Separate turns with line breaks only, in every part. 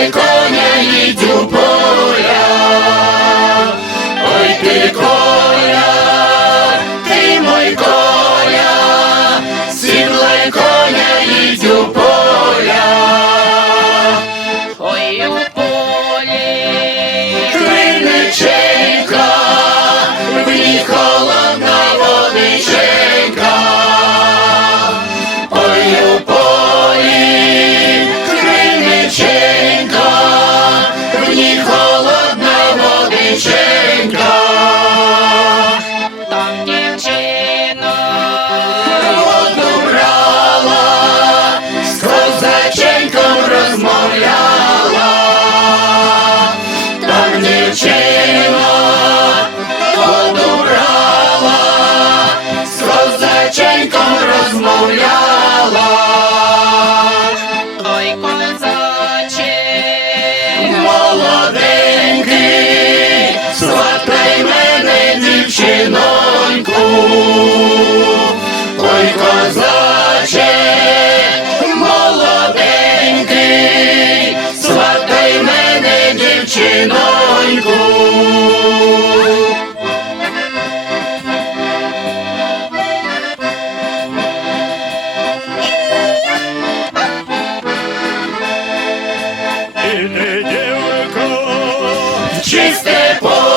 Michael. Ой, козаче, молоденький, сватай мене, дівчиноньку. Чисте поле.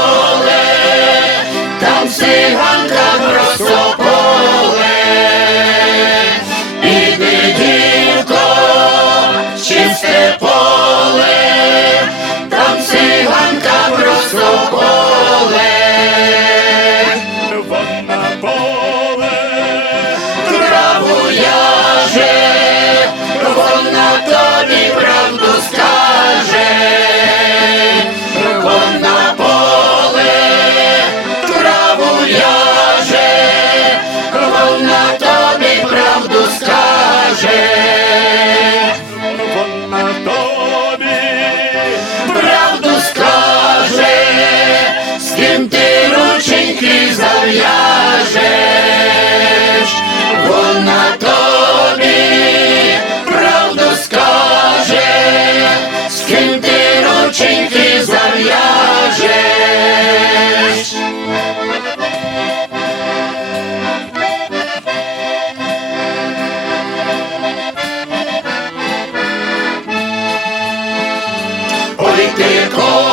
Чим ти рученьки зав'яжеш, вона тобі правду скаже, з ким ти рученьки зав'яжеш. Ой, ти кого